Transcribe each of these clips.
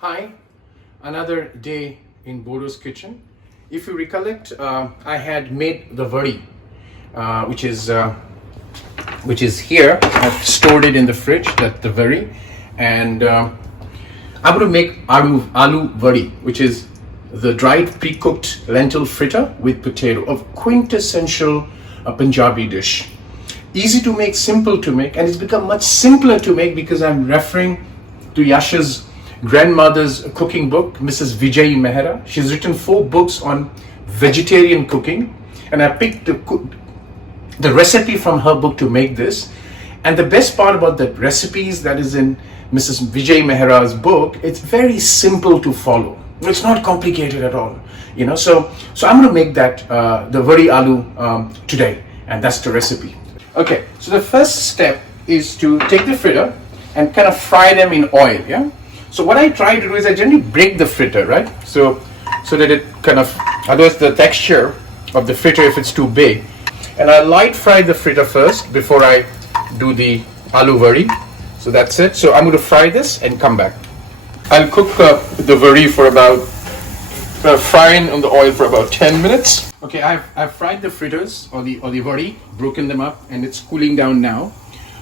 Hi, another day in Bordo's kitchen. If you recollect, I had made the Vardi, which is here. I've stored it in the fridge. That's the Vardi, and I'm going to make Aloo Vardi, which is the dried pre-cooked lentil fritter with potato, a quintessential Punjabi dish. Easy to make, simple to make, and it's become much simpler to make because I'm referring to Yash's grandmother's cooking book, Mrs. Vijay Mehra. She's written 4 books on vegetarian cooking, and I picked the recipe from her book to make this. And the best part about the recipes that is in Mrs. Vijay Mehra's book, it's very simple to follow. It's not complicated at all, So I'm going to make that the Vardi Aloo today, and that's the recipe. Okay, so the first step is to take the fritter and kind of fry them in oil. Yeah. So what I try to do is I generally break the fritter, right? So that it kind of, otherwise the texture of the fritter if it's too big. And I light fry the fritter first before I do the aloo vardi. So that's it. So I'm going to fry this and come back. I'll cook the vardi for about, frying on the oil for about 10 minutes. Okay, I've fried the fritters or the vardi, broken them up, and it's cooling down now.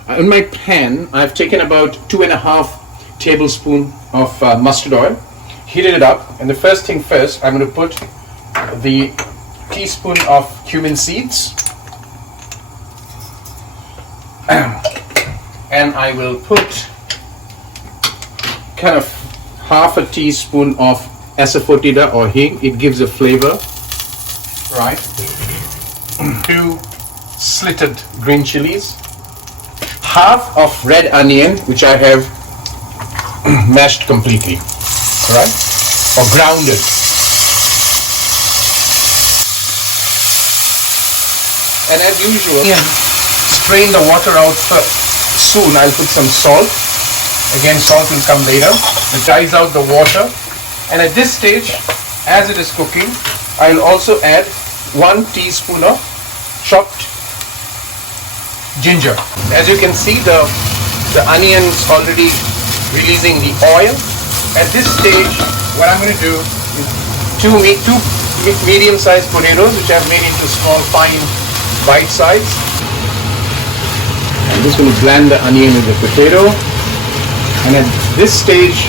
In my pan, I've taken about 2.5 tablespoon of mustard oil, heated it up, and the first thing first, I'm going to put the teaspoon of cumin seeds, and I will put kind of half a teaspoon of Asofatida or Hing. It gives a flavor, right? 2 slitted green chilies, half of red onion, which I have mashed completely, right? Or grounded. And as usual, strain the water out first. Soon I'll put some salt. Again, salt will come later. It dries out the water. And at this stage, as it is cooking, I'll also add 1 teaspoon of chopped ginger. As you can see, the onions already releasing the oil. At this stage, what I'm going to do is 2 medium-sized potatoes, which I've made into small, fine bite size. I'm just going to blend the onion with the potato. And at this stage,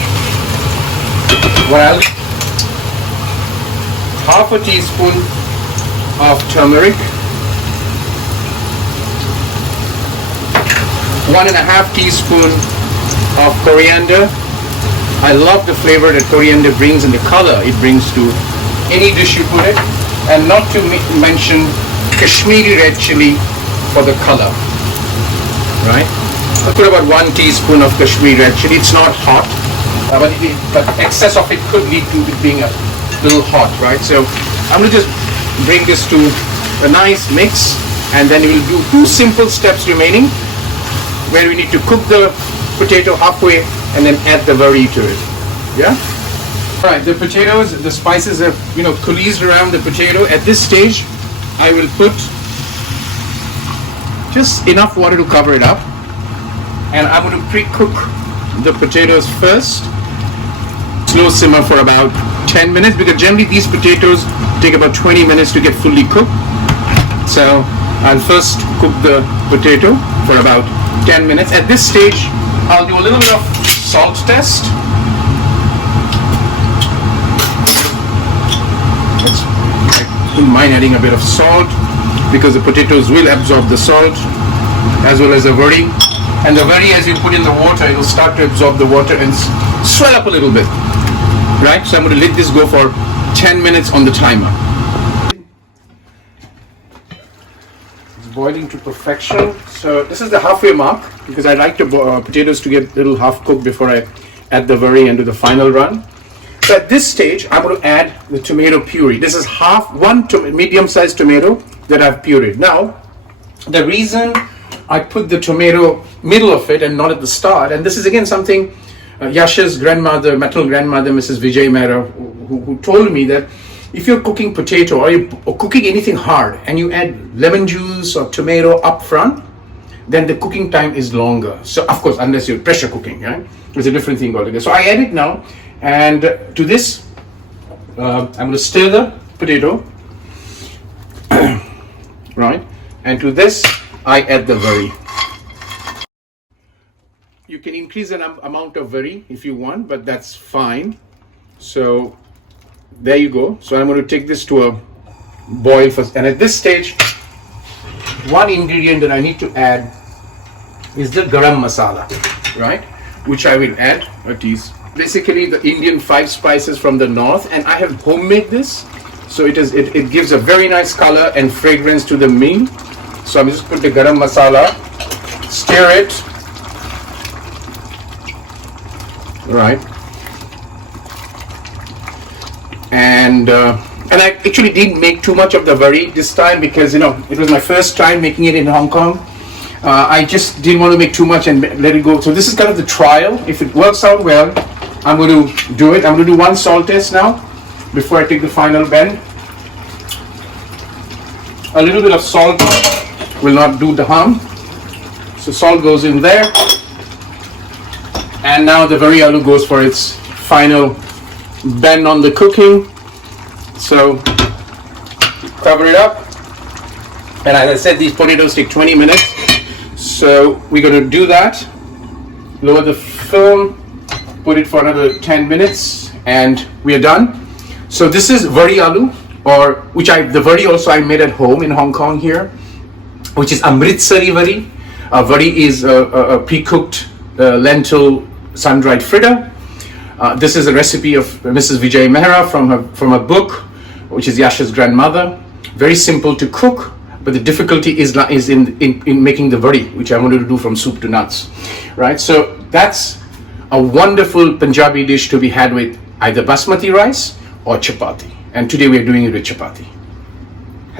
half a teaspoon of turmeric, 1.5 teaspoon of coriander. I love the flavor that coriander brings and the color it brings to any dish you put it, and not to mention Kashmiri red chili for the color, right? I put about 1 teaspoon of Kashmiri red chili. It's not hot, but excess of it could lead to it being a little hot, right? So I'm going to just bring this to a nice mix, and then we will do 2 simple steps remaining, where we need to cook the potato halfway and then add the vardi to it. Yeah? Alright, the potatoes, the spices have coalesced around the potato. At this stage, I will put just enough water to cover it up, and I'm going to pre-cook the potatoes first. Slow simmer for about 10 minutes, because generally these potatoes take about 20 minutes to get fully cooked. So I'll first cook the potato for about 10 minutes. At this stage, I'll do a little bit of salt test. I don't mind adding a bit of salt, because the potatoes will absorb the salt as well as the vardi. And the vardi, as you put in the water, it will start to absorb the water and swell up a little bit. Right? So I'm going to let this go for 10 minutes on the timer. Boiling to perfection. So this is the halfway mark, because I like the potatoes to get a little half cooked before I add the vardi and do the final run. So at this stage, I'm going to add the tomato puree. This is one medium-sized tomato that I've pureed. Now, the reason I put the tomato middle of it and not at the start, and this is again something Yash's grandmother, maternal grandmother, Mrs. Vijay Mehra, who told me that if you're cooking potato or cooking anything hard and you add lemon juice or tomato up front, then the cooking time is longer. So of course, unless you're pressure cooking, right? It's a different thing altogether. So I add it now, And to this, I'm going to stir the potato, right? And to this, I add the curry. You can increase the amount of curry if you want, but that's fine. So there you go. So I'm going to take this to a boil first. And at this stage, one ingredient that I need to add is the garam masala, right? Which I will add. It is basically the Indian 5 spices from the north, and I have homemade this. So it gives a very nice color and fragrance to the meal. So I'm just put the garam masala, stir it, right? And I actually didn't make too much of the curry this time because it was my first time making it in Hong Kong. I just didn't want to make too much and let it go. So this is kind of the trial. If it works out well, I'm going to do it. I'm going to do one salt test now before I take the final bend. A little bit of salt will not do the harm. So salt goes in there. And now the curry aloo goes for its final bend on the cooking. So cover it up. And as I said, these potatoes take 20 minutes. So we're going to do that. Lower the film, put it for another 10 minutes, and we are done. So this is curry aloo, the curry also I made at home in Hong Kong here, which is Amritsari Vardi. Vardi is a pre-cooked lentil sun-dried fritter. This is a recipe of Mrs. Vijay Mehra from her book, which is Yasha's grandmother. Very simple to cook, but the difficulty is in making the curry, which I wanted to do from soup to nuts, right? So that's a wonderful Punjabi dish to be had with either basmati rice or chapati. And today we are doing it with chapati.